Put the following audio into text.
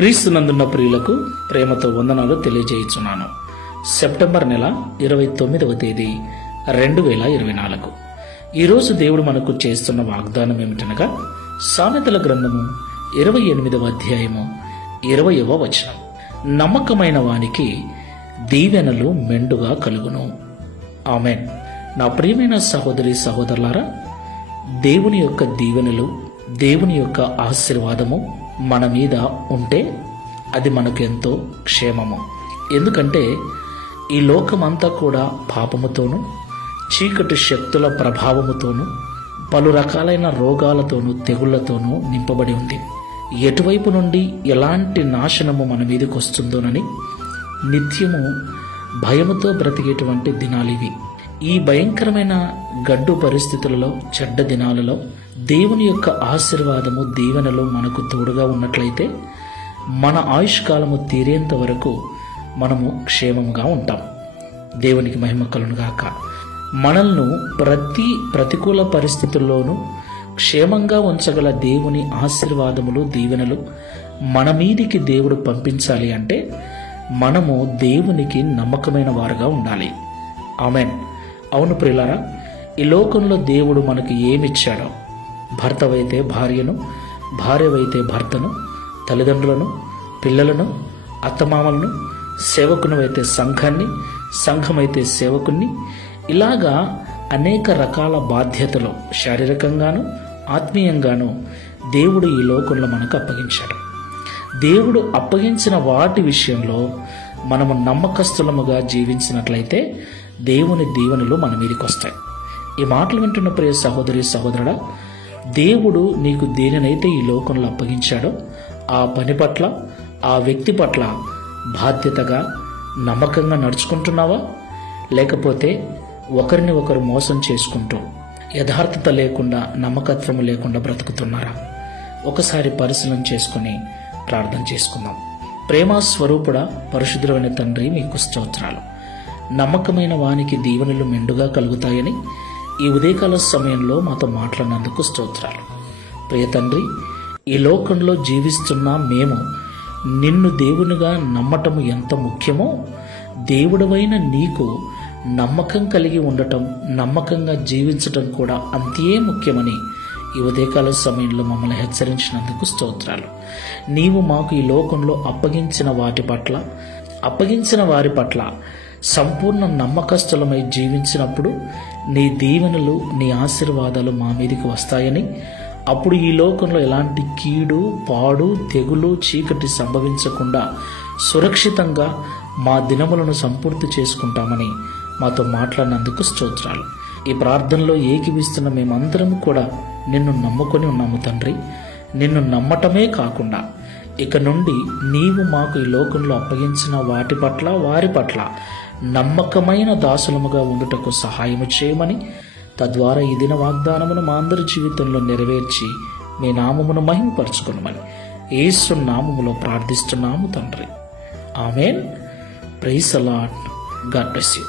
క్రీస్తునందున్న ప్రియులకు ప్రేమతో వందనాలు తెలియజేయుచున్నాను. సెప్టెంబర్ నెల 29వ తేదీ 2024. ఈరోజు దేవుడు మనకు చేస్తున్న వాగ్దానం ఏమిటనగా సామెతల గ్రంథము 28వ అధ్యాయము 20వ వచనం. నమ్మకమైన వానికి దీవెనలు మెండుగా కలుగును. ఆమెన్. నా ప్రియమైన సహోదరి సహోదరులారా, దేవుని యొక్క దీవెనలు, దేవుని యొక్క ఆశీర్వాదము మన మీద ఉంటే అది మనకు ఎంతో క్షేమము. ఎందుకంటే ఈ లోకమంతా కూడా పాపముతోనూ చీకటి శక్తుల ప్రభావముతోనూ పలు రకాలైన రోగాలతోనూ తెగుళ్లతోనూ నింపబడి ఉంది. ఎటువైపు నుండి ఎలాంటి నాశనము మన మీదకి వస్తుందోనని నిత్యము భయముతో బ్రతికేటువంటి దినాలివి. ఈ భయంకరమైన గడ్డు పరిస్థితులలో, చెడ్డ దినాలలో దేవుని యొక్క ఆశీర్వాదము, దీవెనలు మనకు తోడుగా ఉన్నట్లయితే మన ఆయుష్కాలము తీరేంత వరకు మనము క్షేమముగా ఉంటాం. దేవునికి మహిమ కలుగును గాక. మనల్ని ప్రతికూల పరిస్థితుల్లోనూ క్షేమంగా ఉంచగల దేవుని ఆశీర్వాదములు, దీవెనలు మన మీదికి దేవుడు పంపించాలి అంటే మనము దేవునికి నమ్మకమైన వారుగా ఉండాలి. ఆమెన్. అవును ప్రియులారా, ఈ లోకంలో దేవుడు మనకు ఏమిచ్చాడో, భర్తవైతే భార్యను, భార్యవైతే భర్తను, తల్లిదండ్రులను, పిల్లలను, అత్తమామలను, సేవకునివైతే సంఘాన్ని, సంఘమైతే సేవకుణ్ణి, ఇలాగా అనేక రకాల బాధ్యతలు శారీరకంగాను ఆత్మీయంగాను దేవుడు ఈ లోకంలో మనకు అప్పగించాడు. దేవుడు అప్పగించిన వాటి విషయంలో మనము నమ్మకస్తులముగా జీవించినట్లయితే దేవుని దీవెనలు మన మీదకి వస్తాయి. ఈ మాటలు వింటున్న ప్రియ సహోదరి సహోదరుడా, దేవుడు నీకు దేనినైతే ఈ లోకంలో అప్పగించాడో ఆ పని పట్ల, ఆ వ్యక్తి పట్ల బాధ్యతగా నమ్మకంగా నడుచుకుంటున్నావా? లేకపోతే ఒకరిని ఒకరు మోసం చేసుకుంటూ యథార్థత లేకుండా, నమ్మకత్వము లేకుండా బ్రతుకుతున్నారా? ఒకసారి పరిశీలన చేసుకుని ప్రార్థన చేసుకుందాం. ప్రేమ స్వరూపుడా, పరిశుద్ధమైన తండ్రి, మీకు స్తోత్రాలు. నమ్మకమైన వానికి దీవెనలు మెండుగా కలుగుతాయని ఈ ఉదయకాల సమయంలో మాతో మాట్లాడినందుకు స్తోత్రాలు. ప్రియ తండ్రి, ఈ లోకంలో జీవిస్తున్న మేము నిన్ను దేవునిగా నమ్మటము ఎంత ముఖ్యమో, దేవుడవైన నీకు నమ్మకం కలిగి ఉండటం, నమ్మకంగా జీవించటం కూడా అంతే ముఖ్యమని ఈ ఉదయకాల సమయంలో మమ్మల్ని హెచ్చరించినందుకు స్తోత్రాలు. నీవు మాకు ఈ లోకంలో అప్పగించిన వారి పట్ల సంపూర్ణ నమ్మకస్తులమై జీవించినప్పుడు నీ దీవెనలు, నీ ఆశీర్వాదాలు మా మీదకి వస్తాయని, అప్పుడు ఈ లోకంలో ఎలాంటి కీడు, పాడు, తెగులు, చీకటి సంభవించకుండా సురక్షితంగా మా దినములను సంపూర్తి చేసుకుంటామని మాతో మాట్లాడినందుకు స్తోత్రాలు. ఈ ప్రార్థనలో ఏకీవిస్తున్న మేమందరం కూడా నిన్ను నమ్ముకొని ఉన్నాము తండ్రి. నిన్ను నమ్మటమే కాకుండా ఇక నుండి నీవు మాకు ఈ లోకంలో అప్పగించిన వాటి పట్ల, వారి పట్ల నమ్మకమైన దాసులముగా ఉండుటకు సహాయము చేయమని, తద్వారా ఈ దిన వాగ్దానమును మా అందరి జీవితంలో నెరవేర్చి మీ నామమును మహిమపరచుకొనమని యేసు నామములో ప్రార్థిస్తున్నాము తండ్రి. Amen. Praise the Lord. God bless you.